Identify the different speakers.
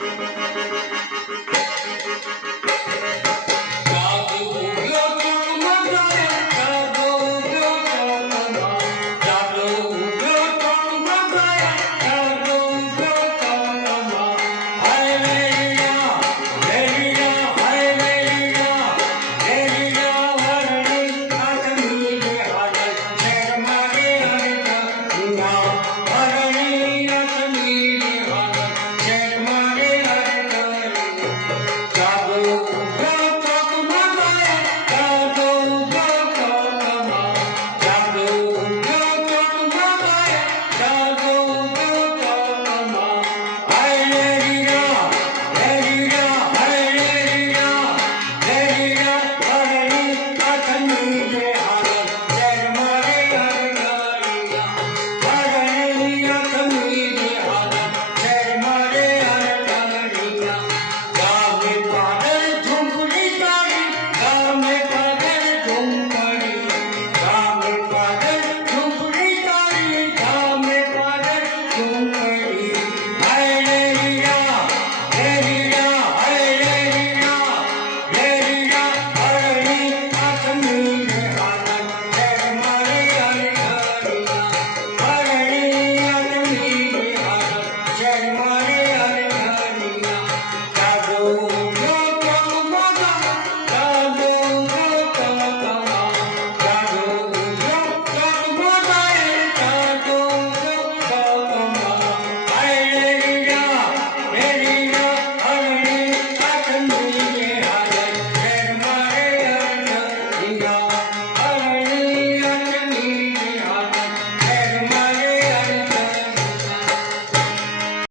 Speaker 1: thank you